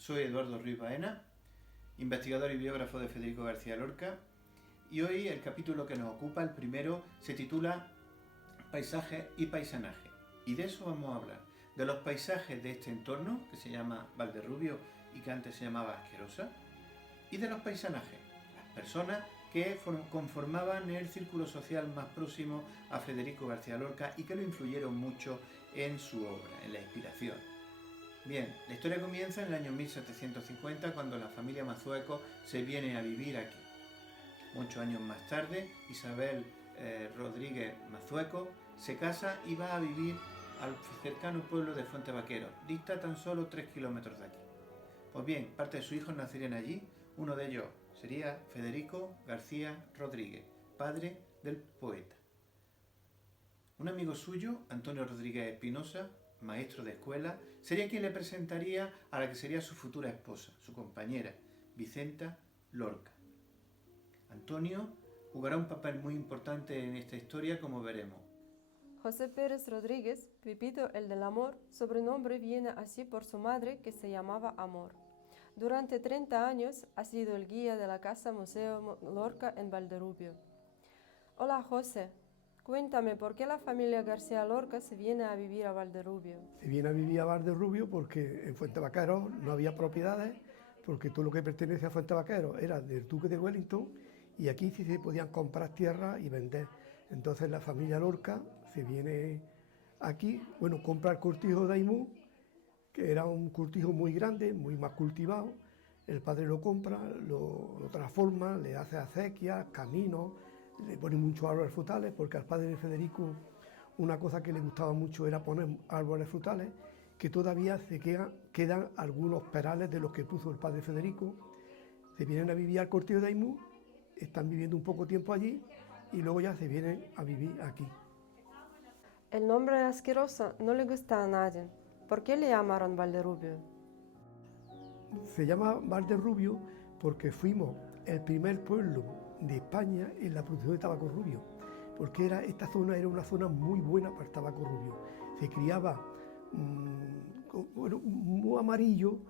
Soy Eduardo Ruiz Baena, investigador y biógrafo de Federico García Lorca, y hoy el capítulo que nos ocupa, el primero, se titula Paisaje y paisanaje. Y de eso vamos a hablar, de los paisajes de este entorno, que se llama Valderrubio y que antes se llamaba Asquerosa, y de los paisanajes, las personas que conformaban el círculo social más próximo a Federico García Lorca y que lo influyeron mucho en su obra, en la inspiración. Bien, la historia comienza en el año 1750 cuando la familia Mazueco se viene a vivir aquí. Muchos años más tarde, Isabel Rodríguez Mazueco se casa y va a vivir al cercano pueblo de Fuente Vaquero, dista tan solo 3 kilómetros de aquí. Pues bien, parte de sus hijos nacerían allí, uno de ellos sería Federico García Rodríguez, padre del poeta. Un amigo suyo, Antonio Rodríguez Espinosa, maestro de escuela, sería quien le presentaría a la que sería su futura esposa, su compañera, Vicenta Lorca. Antonio jugará un papel muy importante en esta historia, como veremos. José Pérez Rodríguez, Pepito el del Amor, sobrenombre viene así por su madre que se llamaba Amor. Durante 30 años ha sido el guía de la Casa Museo Lorca en Valderrubio. Hola José, cuéntame por qué la familia García Lorca se viene a vivir a Valderrubio. Se viene a vivir a Valderrubio porque en Fuente Vaquero no había propiedades, porque todo lo que pertenece a Fuente Vaquero era del Duque de Wellington y aquí sí se podían comprar tierra y vender. Entonces la familia Lorca se viene aquí, compra el cortijo de Aimú, que era un cortijo muy grande, muy más cultivado. El padre lo compra, lo transforma, le hace acequias, caminos, le pone muchos árboles frutales, porque al padre de Federico una cosa que le gustaba mucho era poner árboles frutales, que todavía quedan algunos perales de los que puso el padre Federico. Se vienen a vivir al cortijo de Aimú, están viviendo un poco tiempo allí y luego ya se vienen a vivir aquí. El nombre Asquerosa no le gusta a nadie. ¿Por qué le llamaron Valderrubio? Se llama Valderrubio porque fuimos el primer pueblo de España en la producción de tabaco rubio, porque esta zona era una zona muy buena para el tabaco rubio. Se criaba muy amarillo,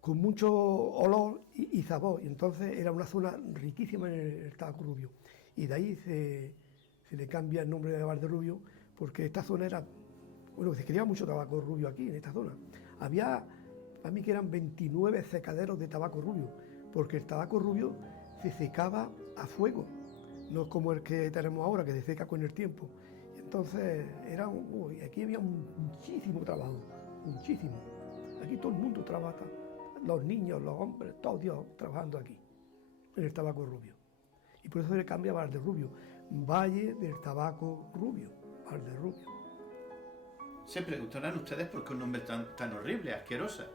con mucho olor y sabor, y entonces era una zona riquísima en el tabaco rubio. Y de ahí se le cambia el nombre de Valderrubio, porque esta zona era, se criaba mucho tabaco rubio aquí, en esta zona. Había, para mí que eran 29 secaderos de tabaco rubio, porque el tabaco rubio se secaba a fuego, no es como el que tenemos ahora, que se seca con el tiempo. Y entonces aquí había muchísimo trabajo, muchísimo. Aquí todo el mundo trabaja, los niños, los hombres, todos Dios trabajando aquí, en el tabaco rubio. Y por eso se le cambia a Valderrubio, Valle del Tabaco Rubio, Valderrubio. Se preguntarán ustedes por qué un nombre tan horrible, Asquerosa.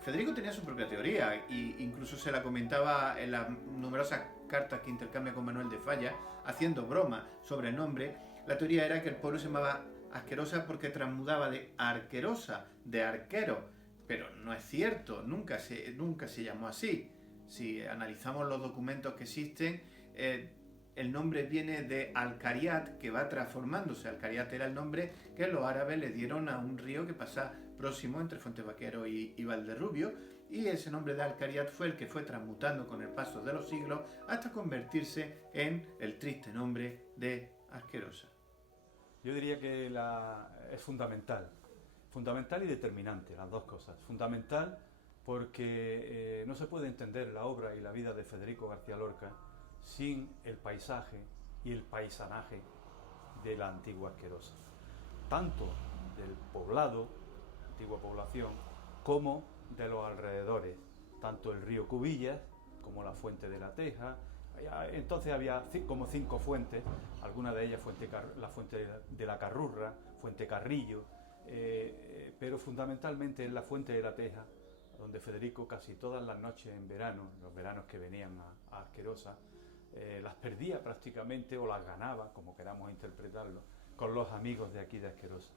Federico tenía su propia teoría e incluso se la comentaba en las numerosas cartas que intercambia con Manuel de Falla, haciendo broma sobre el nombre. La teoría era que el pueblo se llamaba Asquerosa porque transmudaba de arquerosa, de arquero, pero no es cierto, nunca se llamó así. Si analizamos los documentos que existen, el nombre viene de Alcariat, que va transformándose. Alcariat era el nombre que los árabes le dieron a un río que pasa próximo entre Fuente Vaquero y Valderrubio, y ese nombre de Alcariat fue el que fue transmutando con el paso de los siglos hasta convertirse en el triste nombre de Asquerosa. Yo diría que es fundamental y determinante, las dos cosas. Fundamental porque no se puede entender la obra y la vida de Federico García Lorca sin el paisaje y el paisanaje de la antigua Asquerosa, tanto del poblado, antigua población, como de los alrededores, tanto el río Cubillas como la Fuente de la Teja. Entonces había como 5 fuentes, algunas de ellas la Fuente de la Carrurra, Fuente Carrillo, pero fundamentalmente es la Fuente de la Teja, donde Federico casi todas las noches en verano, los veranos que venían a Asquerosa, las perdía prácticamente o las ganaba, como queramos interpretarlo, con los amigos de aquí de Asquerosa,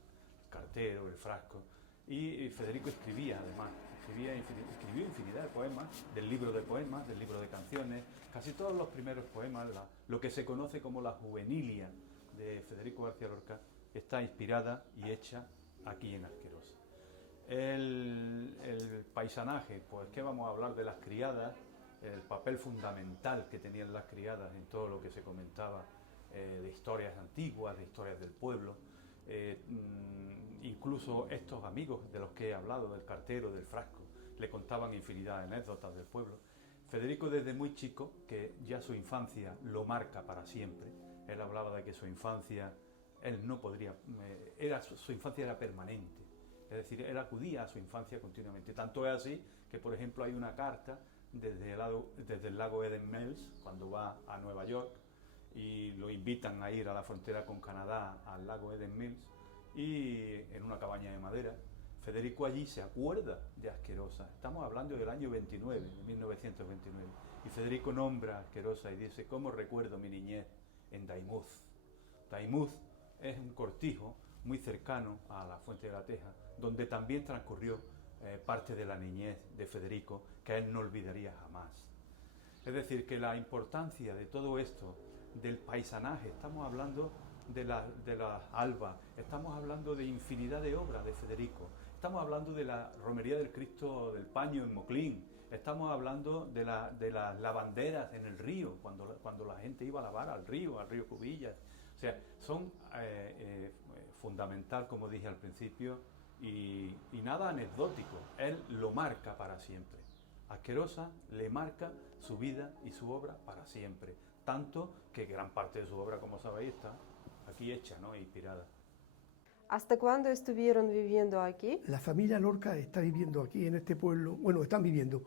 el cartero, el frasco. Y Federico escribía además, escribió infinidad de poemas, del libro de poemas, del libro de canciones, casi todos los primeros poemas, lo que se conoce como la juvenilia de Federico García Lorca, está inspirada y hecha aquí en Asquerosa. El paisanaje, pues ¿qué vamos a hablar de las criadas? El papel fundamental que tenían las criadas en todo lo que se comentaba de historias antiguas, de historias del pueblo. Incluso estos amigos de los que he hablado, del cartero, del frasco, le contaban infinidad de anécdotas del pueblo. Federico desde muy chico, que ya su infancia lo marca para siempre, él hablaba de que su infancia, él no podría, su infancia era permanente, es decir, él acudía a su infancia continuamente. Tanto es así que, por ejemplo, hay una carta desde el lago Eden Mills, cuando va a Nueva York, y lo invitan a ir a la frontera con Canadá, al lago Eden Mills, y en una cabaña de madera, Federico allí se acuerda de Asquerosa. Estamos hablando del año 29, de 1929, y Federico nombra a Asquerosa y dice: ¿cómo recuerdo mi niñez en Daimús? Daimús es un cortijo muy cercano a la Fuente de la Teja, donde también transcurrió parte de la niñez de Federico, que él no olvidaría jamás. Es decir, que la importancia de todo esto, del paisanaje, estamos hablando de la alba, estamos hablando de infinidad de obras de Federico, estamos hablando de la romería del Cristo del Paño en Moclín, estamos hablando de las lavanderas en el río, cuando la gente iba a lavar al río Cubillas. O sea, son fundamental, como dije al principio, y nada anecdótico. Él lo marca para siempre. Asquerosa le marca su vida y su obra para siempre. Tanto que gran parte de su obra, como sabéis, está aquí hecha, ¿no?, inspirada. ¿Hasta cuándo estuvieron viviendo aquí? La familia Lorca está viviendo aquí en este pueblo, bueno, están viviendo.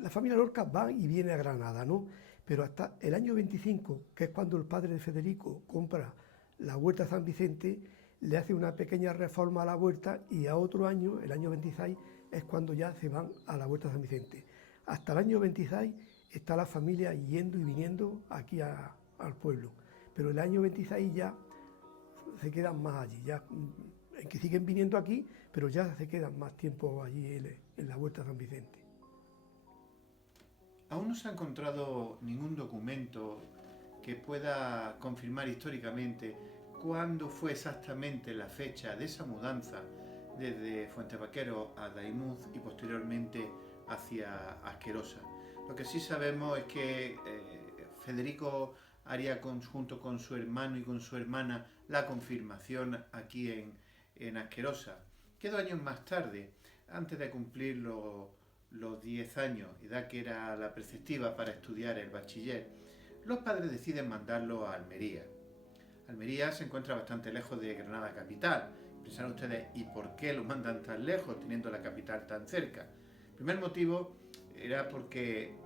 La familia Lorca va y viene a Granada, ¿no? Pero hasta el año 25, que es cuando el padre de Federico compra la huerta San Vicente, le hace una pequeña reforma a la huerta, y a otro año, el año 26, es cuando ya se van a la huerta San Vicente. Hasta el año 26 está la familia yendo y viniendo aquí al pueblo, pero el año 26 ya se quedan más allí, ya que siguen viniendo aquí, pero ya se quedan más tiempo allí en la huerta San Vicente. Aún no se ha encontrado ningún documento que pueda confirmar históricamente cuándo fue exactamente la fecha de esa mudanza desde Fuentevaquero a Daimús y posteriormente hacia Asquerosa. Lo que sí sabemos es que Federico haría junto con su hermano y con su hermana la confirmación aquí en Asquerosa, que 2 años más tarde, antes de cumplir los 10 años, edad que era la preceptiva para estudiar el bachiller, los padres deciden mandarlo a Almería. Almería se encuentra bastante lejos de Granada capital. Pensarán ustedes, ¿y por qué lo mandan tan lejos teniendo la capital tan cerca? El primer motivo era porque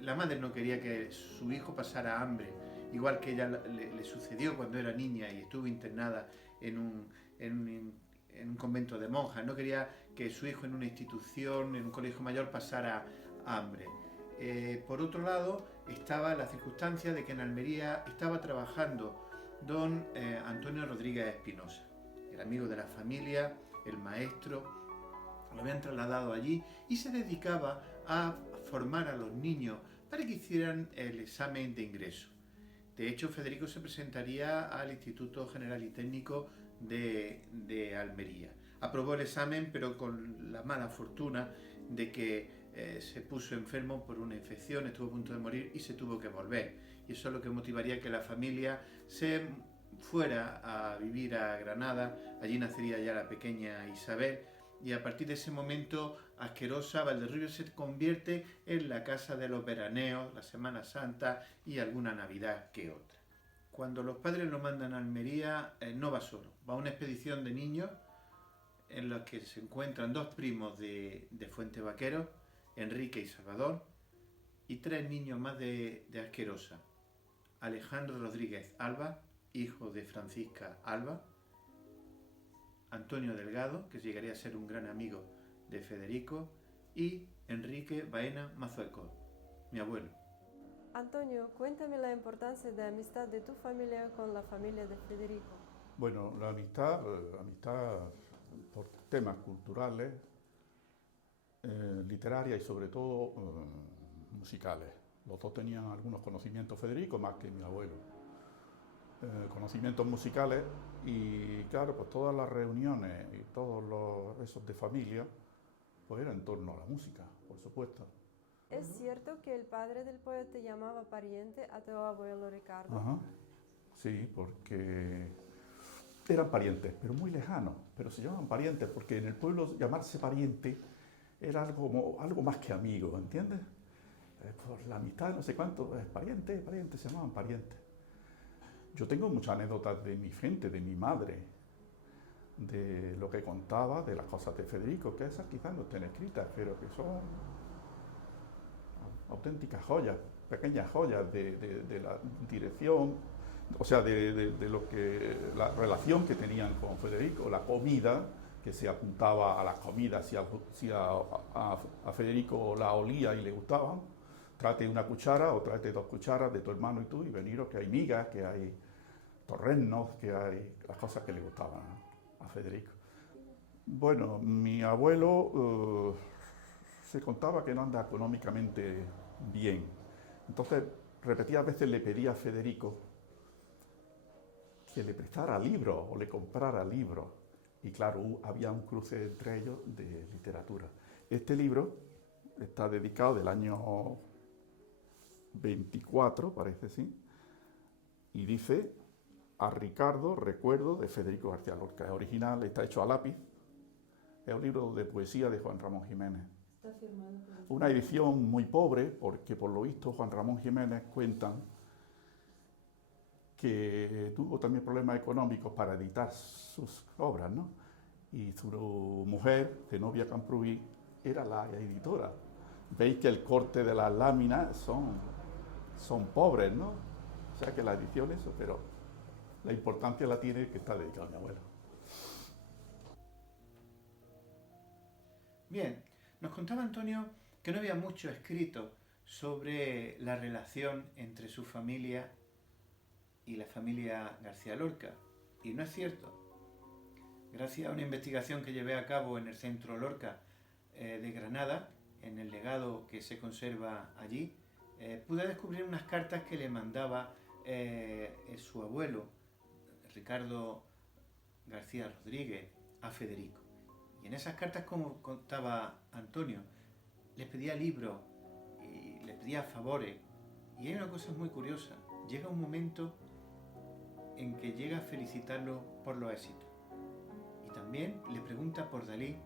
la madre no quería que su hijo pasara hambre, igual que ella le sucedió cuando era niña y estuvo internada en un convento de monjas. No quería que su hijo en una institución, en un colegio mayor, pasara hambre. Por otro lado, estaba la circunstancia de que en Almería estaba trabajando don Antonio Rodríguez Espinosa, el amigo de la familia, el maestro. Lo habían trasladado allí y se dedicaba a formar a los niños para que hicieran el examen de ingreso. De hecho, Federico se presentaría al Instituto General y Técnico de Almería. Aprobó el examen, pero con la mala fortuna de que se puso enfermo por una infección, estuvo a punto de morir y se tuvo que volver. Y eso es lo que motivaría que la familia se fuera a vivir a Granada. Allí nacería ya la pequeña Isabel, y a partir de ese momento Asquerosa, Valderrubio, se convierte en la casa de los veraneos, la Semana Santa y alguna Navidad que otra. Cuando los padres lo mandan a Almería, no va solo, va a una expedición de niños en los que se encuentran 2 primos de Fuentevaquero, Enrique y Salvador, y 3 niños más de Asquerosa: Alejandro Rodríguez Alba, hijo de Francisca Alba; Antonio Delgado, que llegaría a ser un gran amigo de Federico; y Enrique Baena Mazueco, mi abuelo. Antonio, cuéntame la importancia de la amistad de tu familia con la familia de Federico. Bueno, la amistad por temas culturales, literarias y sobre todo musicales. Los dos tenían algunos conocimientos, Federico más que mi abuelo. conocimientos musicales y claro, pues todas las reuniones y todos esos de familia, pues era en torno a la música, por supuesto. ¿Es cierto que el padre del poeta llamaba pariente a tu abuelo Ricardo? Ajá. Sí, porque eran parientes, pero muy lejanos, pero se llamaban parientes porque en el pueblo llamarse pariente era algo más que amigo, ¿entiendes? Por la amistad, no sé cuánto, parientes, se llamaban parientes. Yo tengo muchas anécdotas de mi gente, de mi madre, de lo que contaba, de las cosas de Federico, que esas quizás no estén escritas, pero que son auténticas joyas, pequeñas joyas de la dirección, o sea, de lo que la relación que tenían con Federico, la comida, que se apuntaba a las comidas, si a Federico la olía y le gustaban, trate una cuchara o trate 2 cucharas de tu hermano y tú y veniros que hay migas, que hay torrenos, que hay las cosas que le gustaban a Federico. Bueno, mi abuelo se contaba que no anda económicamente bien. Entonces, repetidas veces le pedía a Federico que le prestara libros o le comprara libros. Y claro, había un cruce entre ellos de literatura. Este libro está dedicado del año 24, parece, sí, y dice a Ricardo, recuerdo de Federico García Lorca. Es original, está hecho a lápiz. Es un libro de poesía de Juan Ramón Jiménez. Está firmado por el... Una edición muy pobre, porque por lo visto Juan Ramón Jiménez cuentan que tuvo también problemas económicos para editar sus obras, ¿no? Y su mujer, Zenobia Camprubí, era la editora. Veis que el corte de las láminas son pobres, ¿no? O sea que la edición eso, pero la importancia la tiene que está dedicado a mi abuelo. Bien, nos contaba Antonio que no había mucho escrito sobre la relación entre su familia y la familia García Lorca. Y no es cierto. Gracias a una investigación que llevé a cabo en el Centro Lorca de Granada, en el legado que se conserva allí, pude descubrir unas cartas que le mandaba su abuelo, Ricardo García Rodríguez, a Federico. Y en esas cartas, como contaba Antonio, les pedía libros y les pedía favores. Y hay una cosa muy curiosa. Llega un momento en que llega a felicitarlo por los éxitos. Y también le pregunta por Dalí.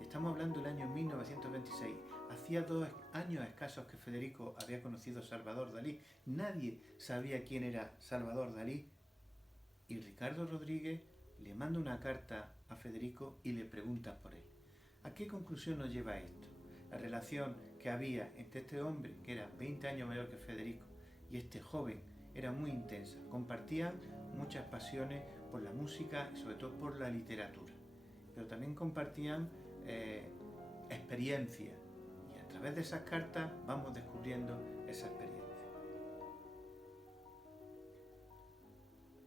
Estamos hablando del año 1926. Hacía 2 años escasos que Federico había conocido a Salvador Dalí. Nadie sabía quién era Salvador Dalí. Y Ricardo Rodríguez le manda una carta a Federico y le pregunta por él. ¿A qué conclusión nos lleva esto? La relación que había entre este hombre, que era 20 años mayor que Federico, y este joven, era muy intensa. Compartían muchas pasiones por la música y sobre todo por la literatura. Pero también compartían experiencias. Y a través de esas cartas vamos descubriendo esa experiencia.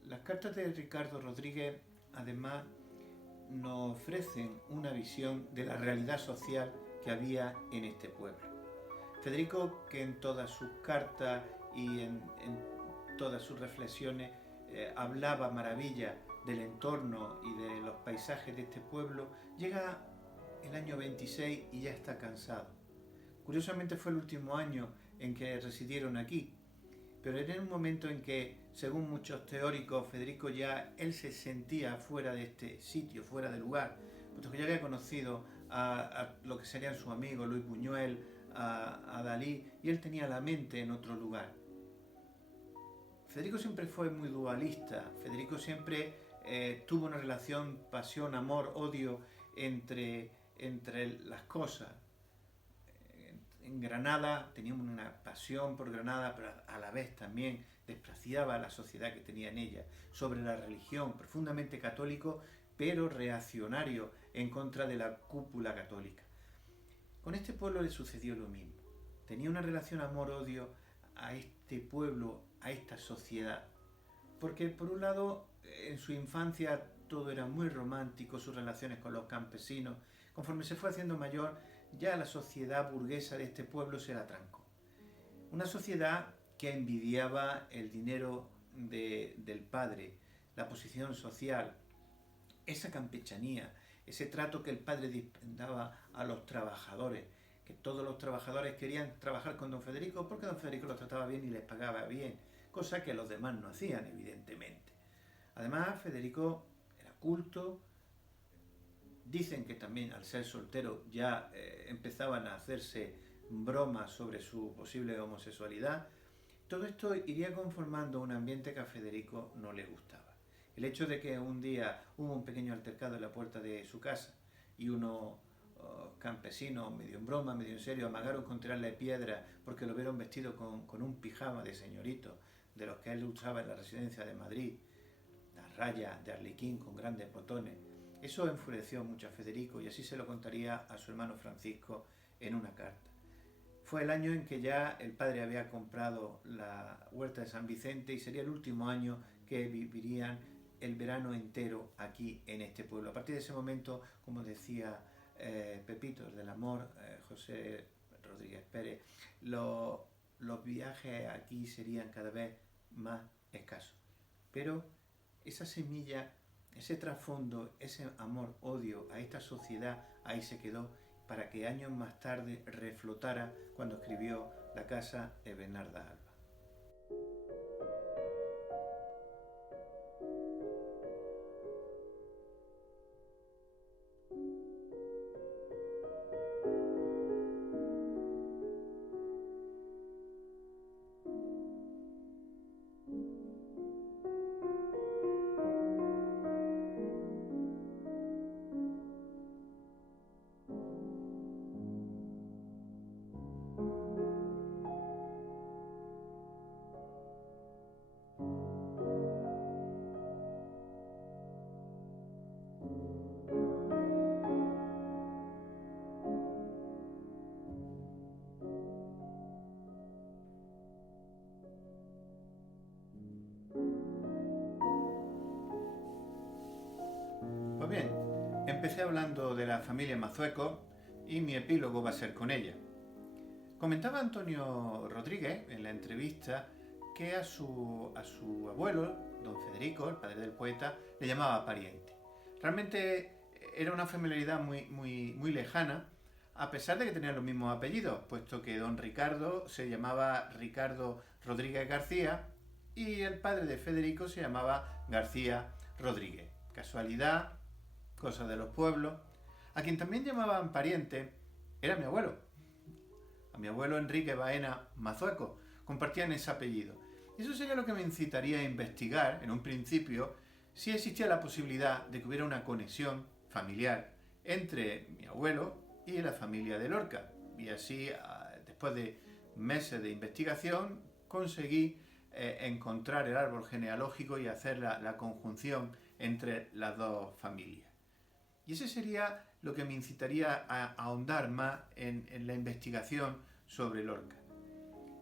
Las cartas de Ricardo Rodríguez, además, nos ofrecen una visión de la realidad social que había en este pueblo. Federico, que en todas sus cartas y en todas sus reflexiones hablaba maravilla del entorno y de los paisajes de este pueblo, llega el año 26 y ya está cansado. Curiosamente fue el último año en que residieron aquí, pero era un momento en que, según muchos teóricos, Federico él se sentía fuera de este sitio, fuera de lugar, puesto que ya había conocido a lo que serían sus amigos, Luis Buñuel, a Dalí, y él tenía la mente en otro lugar. Federico siempre fue muy dualista. Federico siempre tuvo una relación pasión, amor, odio entre las cosas. En Granada teníamos una pasión por Granada, pero a la vez también despreciaba a la sociedad que tenía en ella. Sobre la religión, profundamente católico, pero reaccionario en contra de la cúpula católica. Con este pueblo le sucedió lo mismo. Tenía una relación amor-odio a este pueblo, a esta sociedad. Porque por un lado, en su infancia todo era muy romántico, sus relaciones con los campesinos. Conforme se fue haciendo mayor, ya la sociedad burguesa de este pueblo se la trancó. Una sociedad que envidiaba el dinero del padre, la posición social, esa campechanía, ese trato que el padre daba a los trabajadores, que todos los trabajadores querían trabajar con don Federico porque don Federico los trataba bien y les pagaba bien, cosa que los demás no hacían, evidentemente. Además, Federico era culto. Dicen que también al ser soltero ya empezaban a hacerse bromas sobre su posible homosexualidad. Todo esto iría conformando un ambiente que a Federico no le gustaba. El hecho de que un día hubo un pequeño altercado en la puerta de su casa y unos campesinos, medio en broma, medio en serio, amagaron con tirarle piedra porque lo vieron vestido con un pijama de señorito, de los que él usaba en la residencia de Madrid, las rayas de arlequín con grandes botones. Eso enfureció mucho a Federico y así se lo contaría a su hermano Francisco en una carta. Fue el año en que ya el padre había comprado la huerta de San Vicente y sería el último año que vivirían el verano entero aquí en este pueblo. A partir de ese momento, como decía Pepito, el del amor, José Rodríguez Pérez, los viajes aquí serían cada vez más escasos. Pero esa semilla, ese trasfondo, ese amor-odio a esta sociedad, ahí se quedó para que años más tarde reflotara cuando escribió La casa de Bernarda Alba. Pues bien, empecé hablando de la familia Mazueco y mi epílogo va a ser con ella. Comentaba Antonio Rodríguez en la entrevista que a su abuelo, don Federico, el padre del poeta, le llamaba pariente. Realmente era una familiaridad muy lejana, a pesar de que tenían los mismos apellidos, puesto que don Ricardo se llamaba Ricardo Rodríguez García y el padre de Federico se llamaba García Rodríguez. Casualidad, cosa de los pueblos. A quien también llamaban pariente era mi abuelo. A mi abuelo Enrique Baena Mazueco. Compartían ese apellido. Y eso sería lo que me incitaría a investigar, en un principio, si existía la posibilidad de que hubiera una conexión familiar entre mi abuelo y la familia de Lorca. Y así, después de meses de investigación, conseguí encontrar el árbol genealógico y hacer la conjunción entre las dos familias. Y ese sería lo que me incitaría a ahondar más en la investigación sobre Lorca.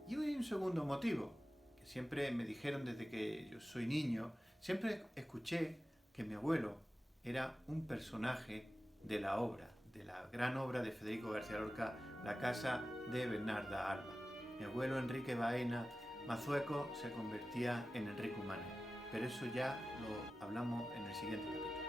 Y hay un segundo motivo, que siempre me dijeron desde que yo soy niño, siempre escuché que mi abuelo era un personaje de la obra, de la gran obra de Federico García Lorca, La casa de Bernarda Alba. Mi abuelo Enrique Baena Mazueco se convertía en Enrique Humane, pero eso ya lo hablamos en el siguiente capítulo.